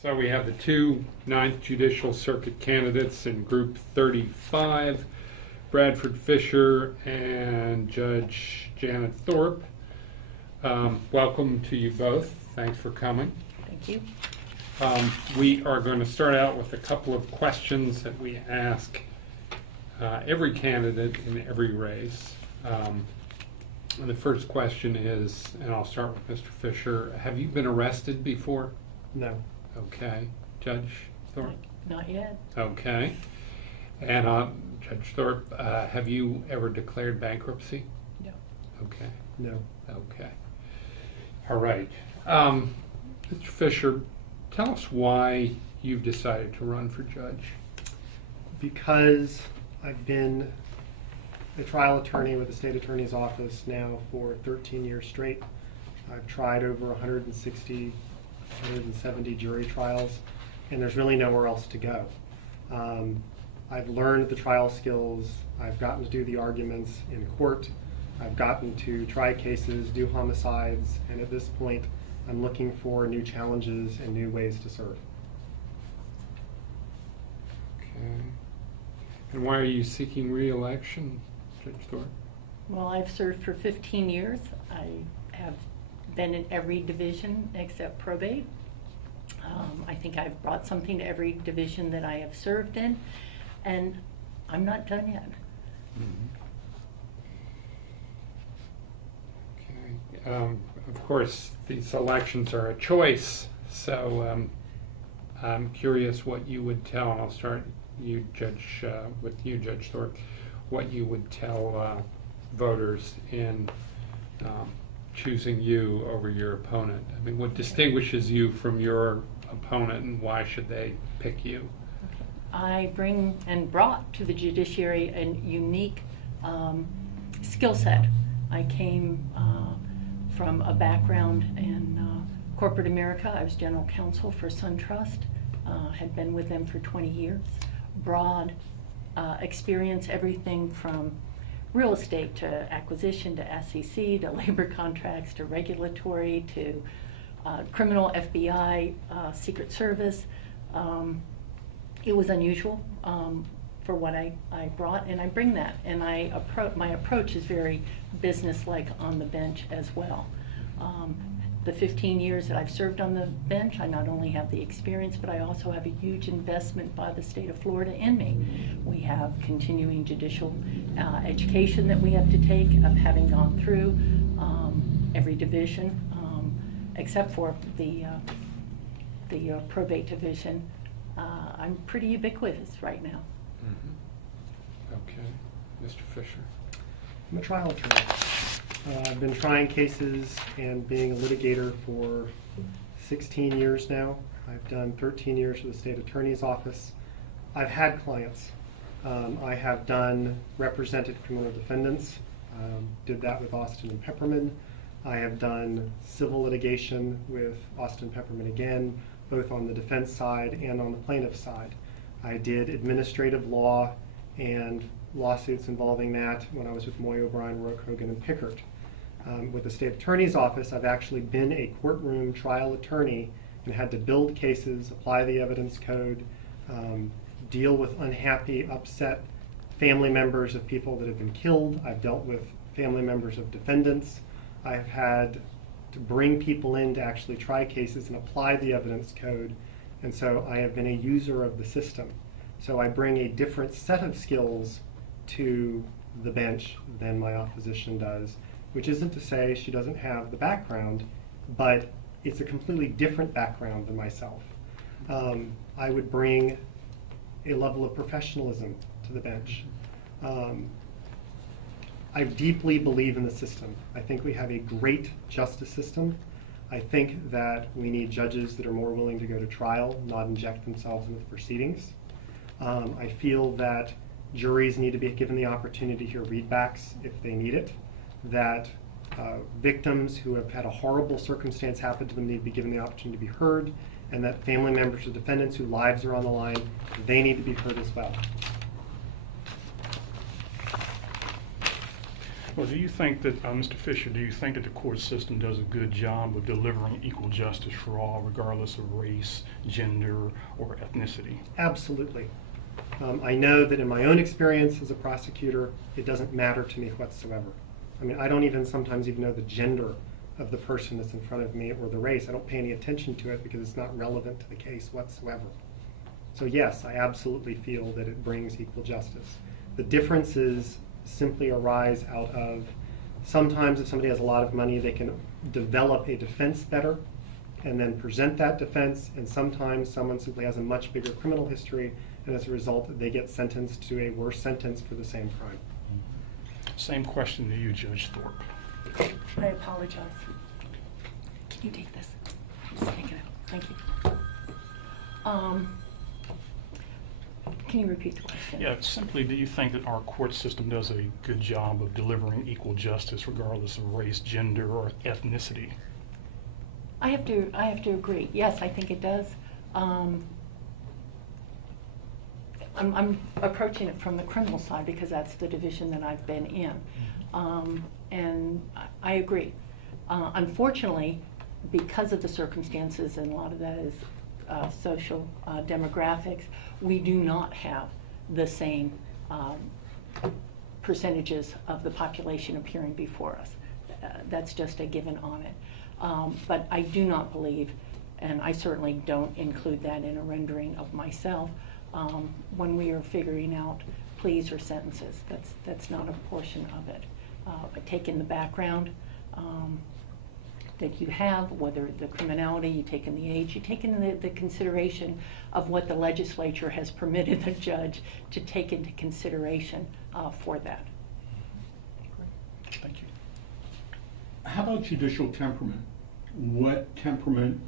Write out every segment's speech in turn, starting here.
So we have the two 9th Judicial Circuit candidates in Group 35, Bradford Fisher and Judge Janet Thorpe. Welcome to you both. Thanks for coming. Thank you. We are going to start out with a couple of questions that we ask every candidate in every race. And the first question is, and I'll start with Mr. Fisher, have you been arrested before? No. Okay. Judge Thorpe? Not yet. Okay. And Judge Thorpe, have you ever declared bankruptcy? No. Okay. No. Okay. All right. Mr. Fisher, tell us why you've decided to run for judge. Because I've been a trial attorney with the state attorney's office now for 13 years straight. I've tried over 160, 170 jury trials, and there's really nowhere else to go. I've learned the trial skills. I've gotten to do the arguments in court. I've gotten to try cases, do homicides, and at this point, I'm looking for new challenges and new ways to serve. Okay. And why are you seeking re-election, Judge Thorpe? Well, I've served for 15 years. I have been in every division except probate. I think I've brought something to every division that I have served in, and I'm not done yet. Mm-hmm. Okay. Of course, these elections are a choice, so I'm curious what you would tell, and I'll start you, with you, Judge Thorpe, what you would tell voters in choosing you over your opponent. I mean, what distinguishes you from your opponent, and why should they pick you? I bring and brought to the judiciary a unique skill set. I came from a background in corporate America. I was general counsel for SunTrust, had been with them for 20 years. Broad experience, everything from real estate to acquisition to SEC to labor contracts to regulatory to criminal, FBI, Secret Service. It was unusual for what I brought, and I bring that. And my approach is very business-like on the bench as well. The 15 years that I've served on the bench, I not only have the experience, but I also have a huge investment by the state of Florida in me. We have continuing judicial education that we have to take, of having gone through every division, except for the probate division. I'm pretty ubiquitous right now. Mm-hmm. Okay. Mr. Fisher? I'm a trial attorney. I've been trying cases and being a litigator for 16 years now. I've done 13 years for the state attorney's office. I've had clients. I have represented criminal defendants, did that with Austin and Pepperman. I have done civil litigation with Austin Pepperman again, both on the defense side and on the plaintiff side. I did administrative law and lawsuits involving that when I was with Moy O'Brien, Rourke, Hogan, and Pickert. With the state attorney's office, I've actually been a courtroom trial attorney and had to build cases, apply the evidence code, deal with unhappy, upset family members of people that have been killed. I've dealt with family members of defendants. I've had to bring people in to actually try cases and apply the evidence code. And so I have been a user of the system. So I bring a different set of skills to the bench than my opposition does, which isn't to say she doesn't have the background, but it's a completely different background than myself. I would bring a level of professionalism to the bench. I deeply believe in the system. I think we have a great justice system. I think that we need judges that are more willing to go to trial, not inject themselves into the proceedings. I feel that juries need to be given the opportunity to hear readbacks if they need it, that victims who have had a horrible circumstance happen to them need to be given the opportunity to be heard, and that family members of defendants whose lives are on the line, they need to be heard as well. Well, do you think that, Mr. Fisher, do you think that the court system does a good job of delivering equal justice for all, regardless of race, gender, or ethnicity? Absolutely. I know that in my own experience as a prosecutor, it doesn't matter to me whatsoever. I mean, I don't even sometimes even know the gender of the person that's in front of me or the race. I don't pay any attention to it because it's not relevant to the case whatsoever. So yes, I absolutely feel that it brings equal justice. The differences simply arise out of sometimes if somebody has a lot of money, they can develop a defense better and then present that defense, and sometimes someone simply has a much bigger criminal history, and as a result, they get sentenced to a worse sentence for the same crime. Same question to you, Judge Thorpe. I apologize. Can you take this? Just take it out. Thank you. Can you repeat the question? Yeah, simply, do you think that our court system does a good job of delivering equal justice regardless of race, gender, or ethnicity? I have to agree. Yes, I think it does. I'm approaching it from the criminal side because that's the division that I've been in. And I agree. Unfortunately, because of the circumstances, and a lot of that is social demographics, we do not have the same percentages of the population appearing before us. That's just a given on it. But I do not believe, and I certainly don't include that in a rendering of myself, when we are figuring out pleas or sentences. That's not a portion of it. I take in the background that you have, whether the criminality, you take in the age, you take in the consideration of what the legislature has permitted the judge to take into consideration for that. Thank you. How about judicial temperament? What temperament,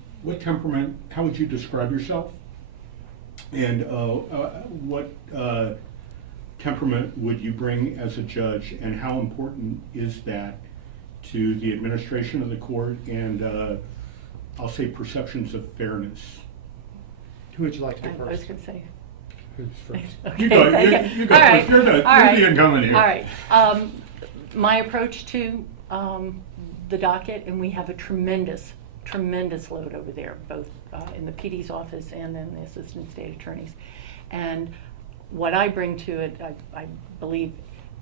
how would you describe yourself? And what temperament would you bring as a judge, and how important is that to the administration of the court and I'll say perceptions of fairness? Who would you like to go I was first? going to say. Who's first? Okay, You go, okay. you go All first. right. You're the incumbent here. All right. My approach to the docket, and we have a tremendous load over there, both in the PD's office and in the assistant state attorneys. And what I bring to it, I believe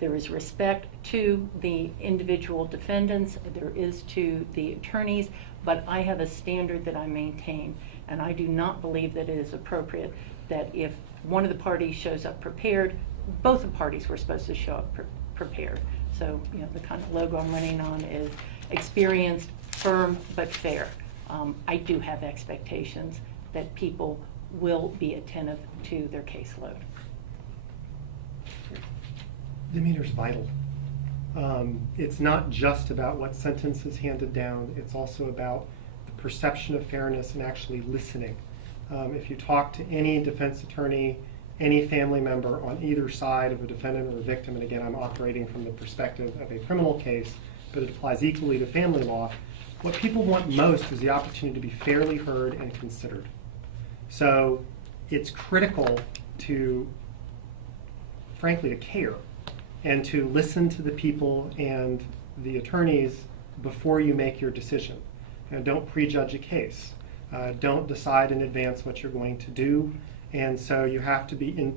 there is respect to the individual defendants, there is to the attorneys, but I have a standard that I maintain, and I do not believe that it is appropriate that if one of the parties shows up prepared, both the parties were supposed to show up prepared. So, you know, the kind of logo I'm running on is experienced, firm, but fair. I do have expectations that people will be attentive to their caseload. Demeanor is vital. It's not just about what sentence is handed down, it's also about the perception of fairness and actually listening. If you talk to any defense attorney, any family member on either side of a defendant or a victim, and again I'm operating from the perspective of a criminal case, but it applies equally to family law, what people want most is the opportunity to be fairly heard and considered. So it's critical to, frankly, to care and to listen to the people and the attorneys before you make your decision. And don't prejudge a case. Don't decide in advance what you're going to do. And so you have to be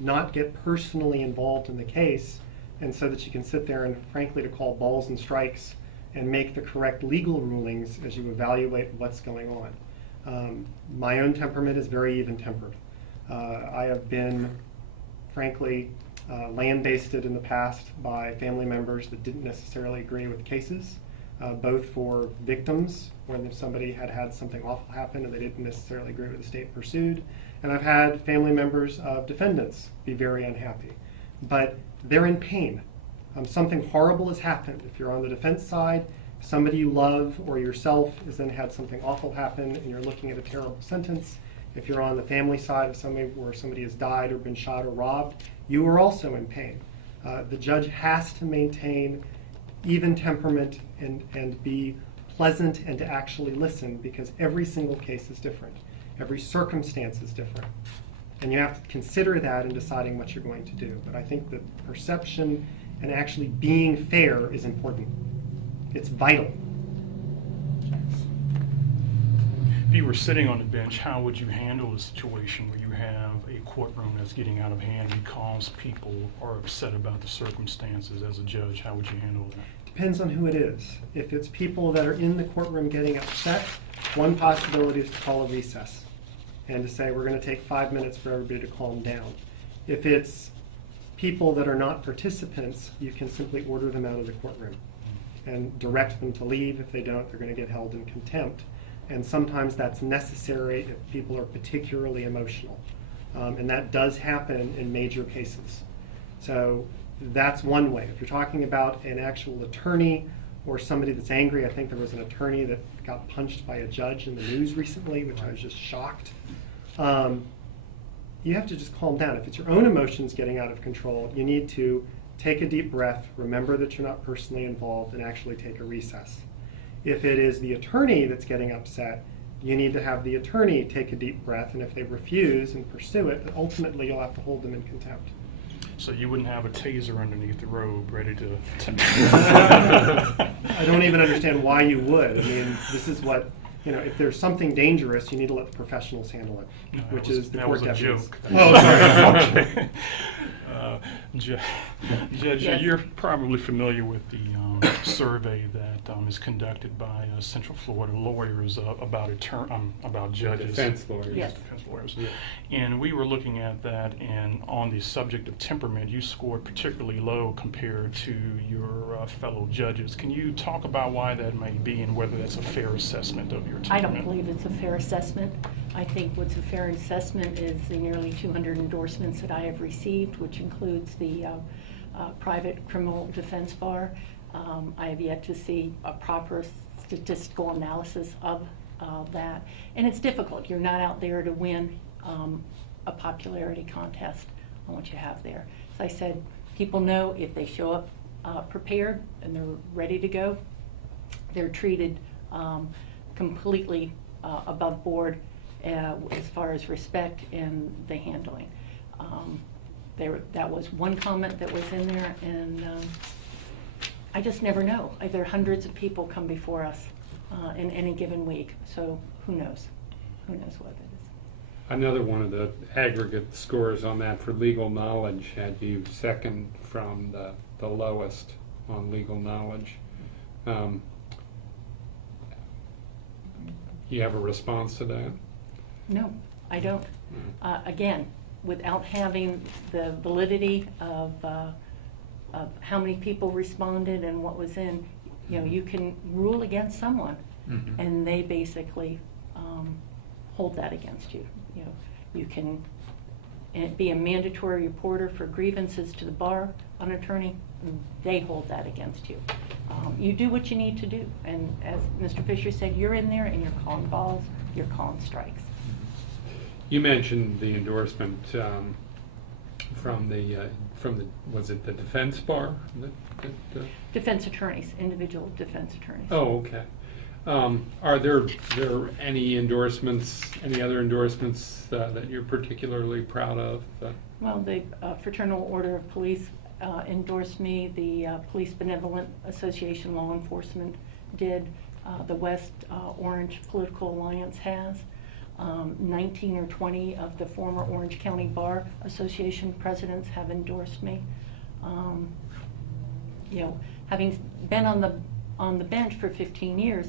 not get personally involved in the case, and so that you can sit there and, frankly, to call balls and strikes and make the correct legal rulings as you evaluate what's going on. My own temperament is very even-tempered. I have been, frankly, land-basted in the past by family members that didn't necessarily agree with cases, both for victims when somebody had something awful happen and they didn't necessarily agree with the state pursued, and I've had family members of defendants be very unhappy. But they're in pain. Something horrible has happened. If you're on the defense side, somebody you love or yourself has then had something awful happen and you're looking at a terrible sentence. If you're on the family side of somebody where somebody has died or been shot or robbed, you are also in pain. The judge has to maintain even temperament and be pleasant and to actually listen, because every single case is different. Every circumstance is different. And you have to consider that in deciding what you're going to do. But I think the perception and actually being fair is important. It's vital. If you were sitting on the bench, how would you handle a situation where you have a courtroom that's getting out of hand because people are upset about the circumstances? As a judge, how would you handle that? Depends on who it is. If it's people that are in the courtroom getting upset, one possibility is to call a recess and to say we're going to take 5 minutes for everybody to calm down. If it's people that are not participants, you can simply order them out of the courtroom and direct them to leave. If they don't, they're going to get held in contempt. And sometimes that's necessary if people are particularly emotional. And that does happen in major cases. So that's one way. If you're talking about an actual attorney or somebody that's angry, I think there was an attorney that got punched by a judge in the news recently, which I was just shocked. You have to just calm down. If it's your own emotions getting out of control, you need to take a deep breath, remember that you're not personally involved, and actually take a recess. If it is the attorney that's getting upset, you need to have the attorney take a deep breath, and if they refuse and pursue it, then ultimately you'll have to hold them in contempt. So you wouldn't have a taser underneath the robe ready to... I don't even understand why you would. I mean, this is what, if there's something dangerous, you need to let the professionals handle it, No, which was, is the that court was a deputies. joke. Oh, sorry. Okay. Judge, Yes. you're probably familiar with the survey that is conducted by Central Florida lawyers about judges. Defense lawyers. Yes. Defense lawyers. Yeah. And we were looking at that, and on the subject of temperament, you scored particularly low compared to your fellow judges. Can you talk about why that may be and whether that's a fair assessment of your temperament? I don't believe it's a fair assessment. I think what's a fair assessment is the nearly 200 endorsements that I have received, which includes the private criminal defense bar. I have yet to see a proper statistical analysis of that. And it's difficult. You're not out there to win a popularity contest on what you have there. As I said, people know if they show up prepared and they're ready to go, they're treated completely above board as far as respect and the handling. That was one comment that was in there, and I just never know. There are hundreds of people come before us in any given week, so who knows? Who knows what it is? Another one of the aggregate scores on that for legal knowledge had you second from the lowest on legal knowledge. You have a response to that? No, I don't. Again, without having the validity of how many people responded and what was in, you can rule against someone, and they basically hold that against you. You can be a mandatory reporter for grievances to the bar on an attorney, they hold that against you. You do what you need to do, and as Mr. Fisher said, you're in there and you're calling balls, you're calling strikes. You mentioned the endorsement from the was it the defense bar? Defense attorneys, individual defense attorneys. Oh, okay. Are there any endorsements, any other endorsements that you're particularly proud of? Well, the Fraternal Order of Police endorsed me. The Police Benevolent Association Law Enforcement did. The West Orange Political Alliance has. 19 or 20 of the former Orange County Bar Association presidents have endorsed me. Having been on the bench for 15 years,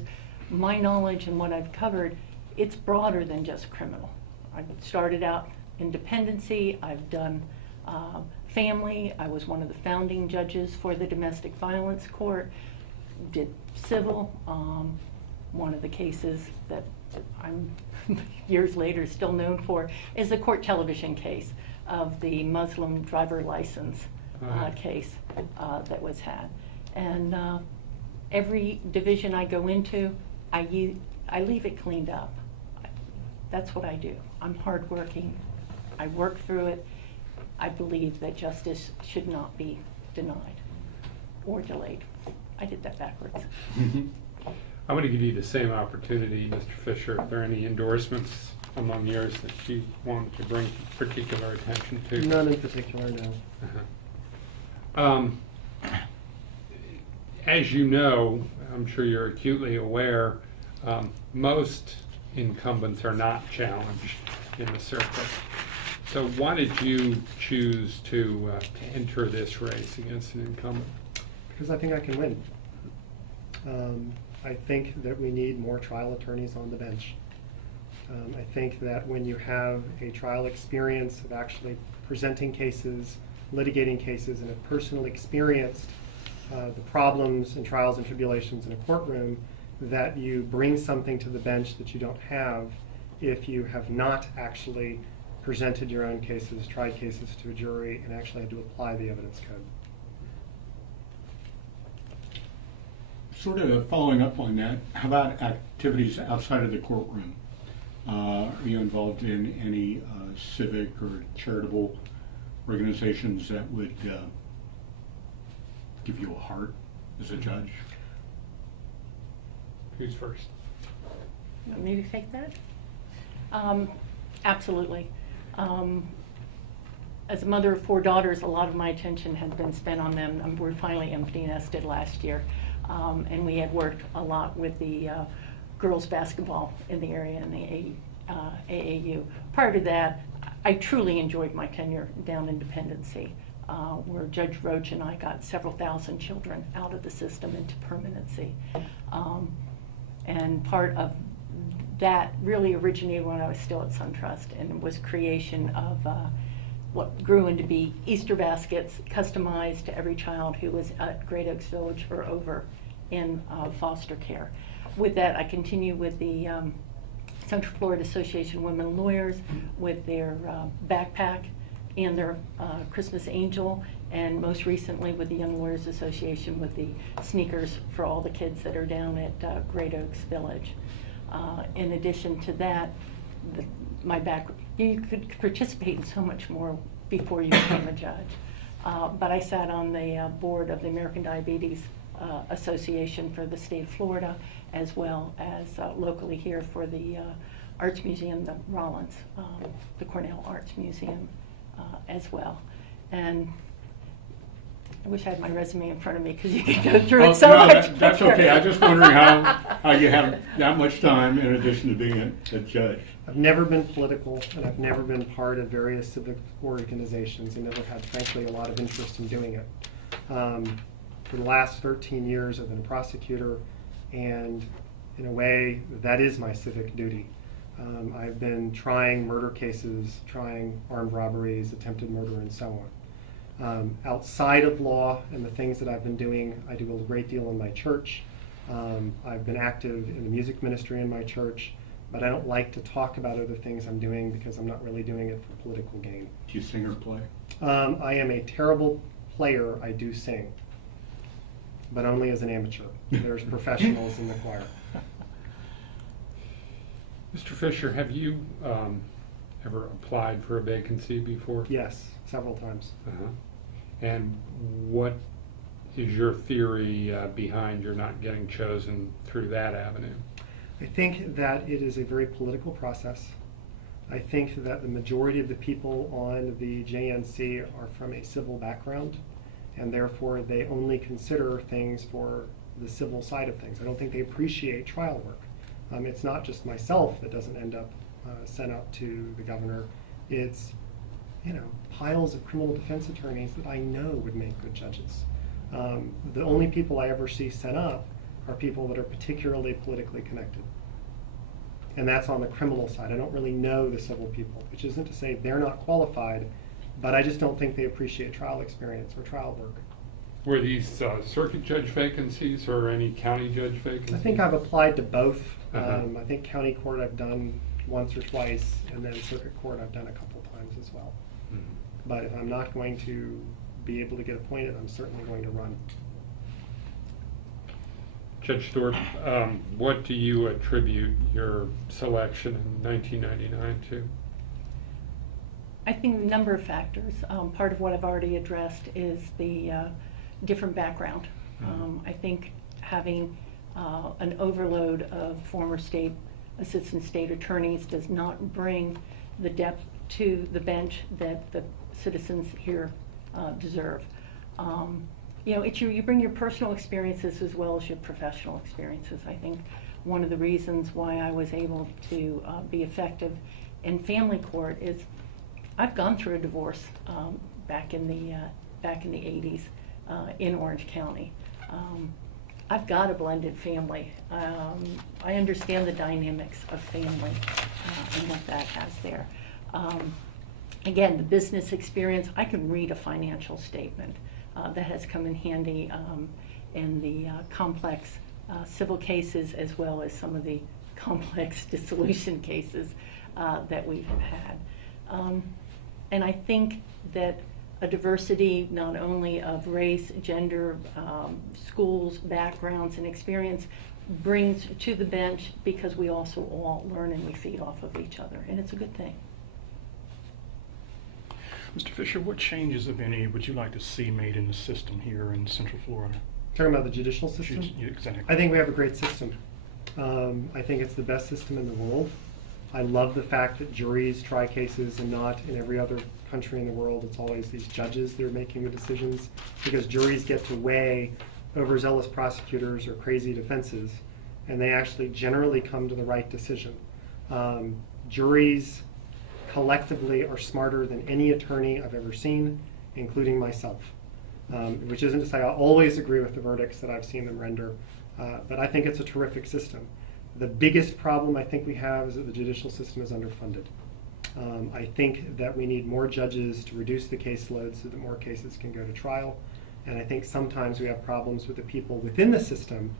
my knowledge and what I've covered, it's broader than just criminal. I started out in dependency. I've done family. I was one of the founding judges for the Domestic Violence Court. Did civil. One of the cases that I'm years later still known for is the court television case of the Muslim driver license case that was had. And every division I go into, I leave it cleaned up. That's what I do. I'm hardworking. I work through it. I believe that justice should not be denied or delayed. I did that backwards. I'm going to give you the same opportunity, Mr. Fisher. If there are any endorsements among yours that you want to bring particular attention to? None in particular, no. as you know, I'm sure you're acutely aware, most incumbents are not challenged in the circuit. So why did you choose to enter this race against an incumbent? Because I think I can win. I think that we need more trial attorneys on the bench. I think that when you have a trial experience of actually presenting cases, litigating cases, and have personally experienced the problems and trials and tribulations in a courtroom, that you bring something to the bench that you don't have if you have not actually presented your own cases, tried cases to a jury, and actually had to apply the evidence code. Sort of following up on that, how about activities outside of the courtroom? Are you involved in any civic or charitable organizations that would give you a heart as a judge? Who's first? You want me to take that? Absolutely. As a mother of 4 daughters, a lot of my attention had been spent on them. We're finally empty nested last year. And we had worked a lot with the girls basketball in the area and the AAU. Prior to that, I truly enjoyed my tenure down in Dependency, where Judge Roach and I got several thousand children out of the system into permanency. And part of that really originated when I was still at SunTrust, and was creation of what grew into be Easter baskets customized to every child who was at Great Oaks Village or over in foster care. With that, I continue with the Central Florida Association of Women Lawyers with their backpack and their Christmas Angel, and most recently with the Young Lawyers Association with the sneakers for all the kids that are down at Great Oaks Village. In addition to that, you could participate in so much more before you became a judge. But I sat on the board of the American Diabetes Association for the state of Florida, as well as locally here for the Arts Museum, the Rollins, the Cornell Arts Museum as well. And I wish I had my resume in front of me because you could go through it so much. That's okay. I'm just wondering how you have that much time in addition to being a judge. I've never been political, and I've never been part of various civic organizations, and never had, frankly, a lot of interest in doing it. For the last 13 years, I've been a prosecutor, and in a way, that is my civic duty. I've been trying murder cases, trying armed robberies, attempted murder, and so on. Outside of law and the things that I've been doing, I do a great deal in my church. I've been active in the music ministry in my church, but I don't like to talk about other things I'm doing because I'm not really doing it for political gain. Do you sing or play? I am a terrible player. I do sing, but only as an amateur. There's professionals in the choir. Mr. Fisher, have you ever applied for a vacancy before? Yes, several times. Uh-huh. And what is your theory behind your not getting chosen through that avenue? I think that it is a very political process. I think that the majority of the people on the JNC are from a civil background, and therefore they only consider things for the civil side of things. I don't think they appreciate trial work. It's not just myself that doesn't end up sent up to the governor. It's, piles of criminal defense attorneys that I know would make good judges. The only people I ever see sent up are people that are particularly politically connected. And that's on the criminal side. I don't really know the civil people, which isn't to say they're not qualified, but I just don't think they appreciate trial experience or trial work. Were these circuit judge vacancies or any county judge vacancies? I think I've applied to both. Uh-huh. I think county court I've done once or twice, and then circuit court I've done a couple times as well. Mm-hmm. But if I'm not going to be able to get appointed, I'm certainly going to run. Judge Thorpe, what do you attribute your selection in 1999 to? I think a number of factors. Part of what I've already addressed is the different background. I think having an overload of former assistant state attorneys does not bring the depth to the bench that the citizens here deserve. you know, you bring your personal experiences as well as your professional experiences. I think one of the reasons why I was able to be effective in family court is I've gone through a divorce back in the 80s in Orange County. I've got a blended family. I understand the dynamics of family and what that has there. Again, the business experience, I can read a financial statement. That has come in handy in the complex civil cases as well as some of the complex dissolution cases that we've had. And I think that a diversity not only of race, gender, schools, backgrounds, and experience brings to the bench, because we also all learn and we feed off of each other, and it's a good thing. Mr. Fisher, what changes, if any, would you like to see made in the system here in Central Florida? Talking about the judicial system? Exactly. I think we have a great system. I think it's the best system in the world. I love the fact that juries try cases and not in every other country in the world. It's always these judges that are making the decisions, because juries get to weigh overzealous prosecutors or crazy defenses, and they actually generally come to the right decision. Juries collectively are smarter than any attorney I've ever seen, including myself, which isn't to say I always agree with the verdicts that I've seen them render, but I think it's a terrific system. The biggest problem I think we have is that the judicial system is underfunded. I think that we need more judges to reduce the caseload so that more cases can go to trial, and I think sometimes we have problems with the people within the system,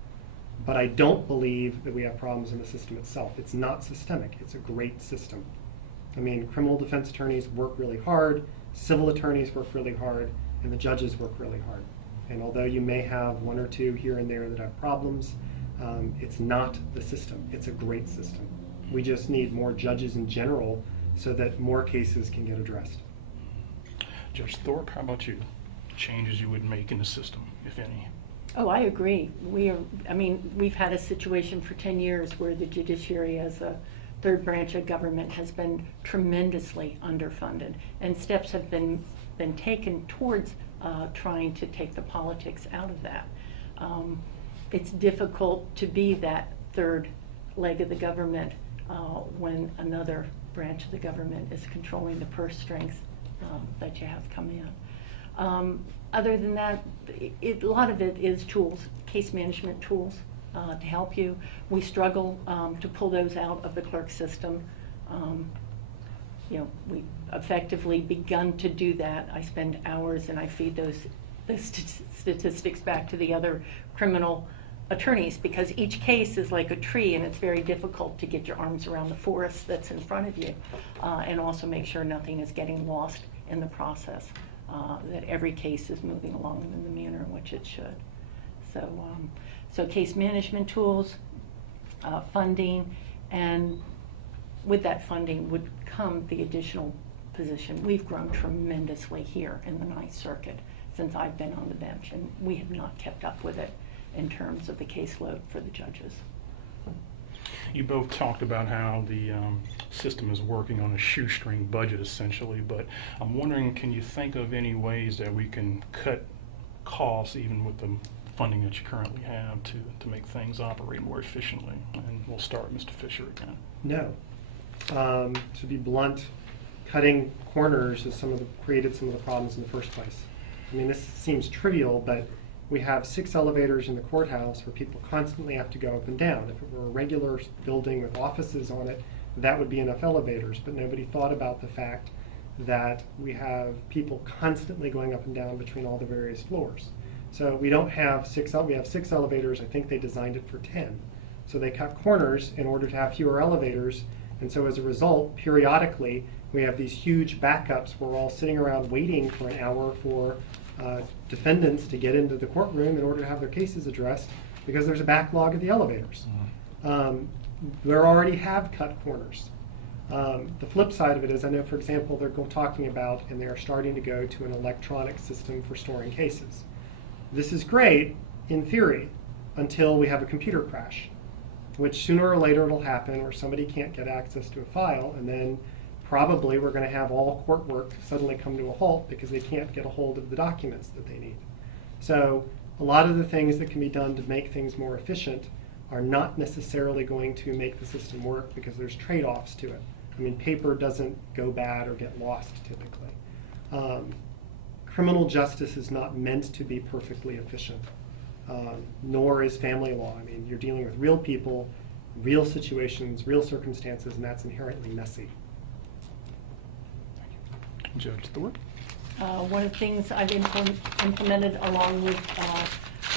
but I don't believe that we have problems in the system itself. It's not systemic. It's a great system. I mean, criminal defense attorneys work really hard, civil attorneys work really hard, and the judges work really hard. And although you may have one or two here and there that have problems, it's not the system. It's a great system. We just need more judges in general so that more cases can get addressed. Judge Thorpe, how about you? Changes you would make in the system, if any? Oh, I agree. We've had a situation for 10 years where the judiciary as a third branch of government has been tremendously underfunded, and steps have been taken towards trying to take the politics out of that. It's difficult to be that third leg of the government when another branch of the government is controlling the purse strings that you have come in. Other than that, a lot of it is tools, case management tools to help you. We struggle to pull those out of the clerk system. We effectively begun to do that. I spend hours and I feed those statistics back to the other criminal attorneys, because each case is like a tree and it's very difficult to get your arms around the forest that's in front of you, and also make sure nothing is getting lost in the process, that every case is moving along in the manner in which it should. So case management tools, funding, and with that funding would come the additional position. We've grown tremendously here in the Ninth Circuit since I've been on the bench, and we have not kept up with it in terms of the caseload for the judges. You both talked about how the system is working on a shoestring budget essentially, but I'm wondering, can you think of any ways that we can cut costs even with the funding that you currently have to make things operate more efficiently? And we'll start with Mr. Fisher again. No. To be blunt, cutting corners has created some of the problems in the first place. I mean, this seems trivial, but we have 6 elevators in the courthouse where people constantly have to go up and down. If it were a regular building with offices on it, that would be enough elevators, but nobody thought about the fact that we have people constantly going up and down between all the various floors. So we don't have we have 6 elevators. I think they designed it for 10. So they cut corners in order to have fewer elevators, and so as a result, periodically, we have these huge backups where we're all sitting around waiting for an hour for defendants to get into the courtroom in order to have their cases addressed, because there's a backlog at the elevators. We already have cut corners. The flip side of it is, I know, for example, they're talking about, and they are starting to go to an electronic system for storing cases. This is great in theory until we have a computer crash, which sooner or later it'll happen, where somebody can't get access to a file, and then probably we're going to have all court work suddenly come to a halt because they can't get a hold of the documents that they need. So a lot of the things that can be done to make things more efficient are not necessarily going to make the system work because there's trade-offs to it. I mean, paper doesn't go bad or get lost typically. Criminal justice is not meant to be perfectly efficient, nor is family law. I mean, you're dealing with real people, real situations, real circumstances, and that's inherently messy. Judge Thorpe? One of the things I've implemented along with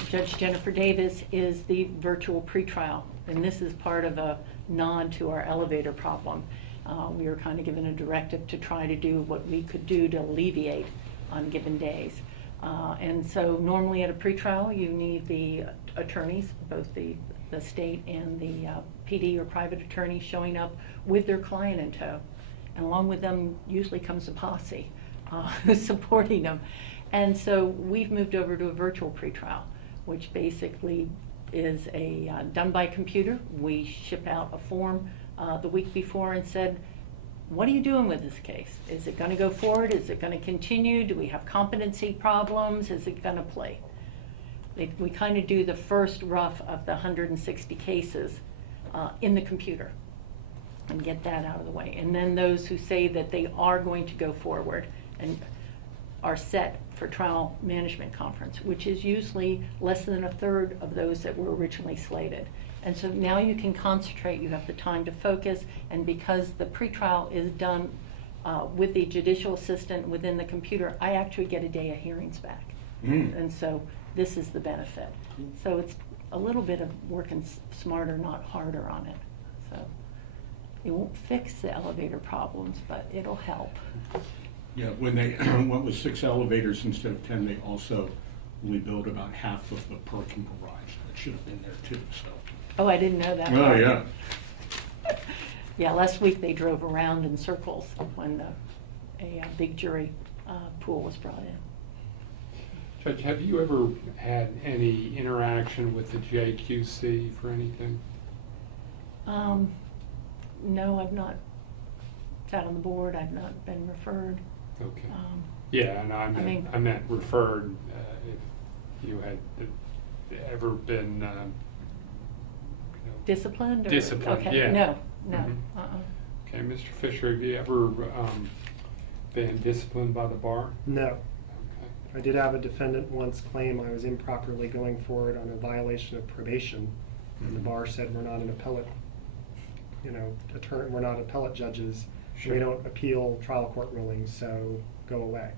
Judge Jennifer Davis is the virtual pretrial. And this is part of a nod to our elevator problem. We were kind of given a directive to try to do what we could do to alleviate on given days. And so normally at a pretrial, you need the attorneys, both the state and the PD or private attorney showing up with their client in tow. And along with them usually comes a posse who's supporting them. And so we've moved over to a virtual pretrial, which basically is done by computer. We ship out a form the week before and said, what are you doing with this case? Is it going to go forward? Is it going to continue? Do we have competency problems? Is it going to play? We kind of do the first rough of the 160 cases in the computer and get that out of the way. And then those who say that they are going to go forward and are set for trial management conference, which is usually less than a third of those that were originally slated. And so now you can concentrate, you have the time to focus, and because the pretrial is done with the judicial assistant within the computer, I actually get a day of hearings back. And so this is the benefit. So it's a little bit of working smarter, not harder on it. So it won't fix the elevator problems, but it'll help. Yeah, when they went with 6 elevators instead of 10, they also only built about half of the parking garage. That should have been there too, so. Oh, I didn't know that. Oh, yeah. Yeah, last week they drove around in circles when a big jury pool was brought in. Judge, have you ever had any interaction with the JQC for anything? No, I've not sat on the board. I've not been referred. Okay. Yeah, and I meant referred. If you had ever been disciplined? Or? Disciplined, okay. yeah. No. Mm-hmm. Okay, Mr. Fisher, have you ever been disciplined by the bar? No. Okay. I did have a defendant once claim I was improperly going forward on a violation of probation, and the bar said we're not an appellate, we're not appellate judges. Sure. We don't appeal trial court rulings, so go away.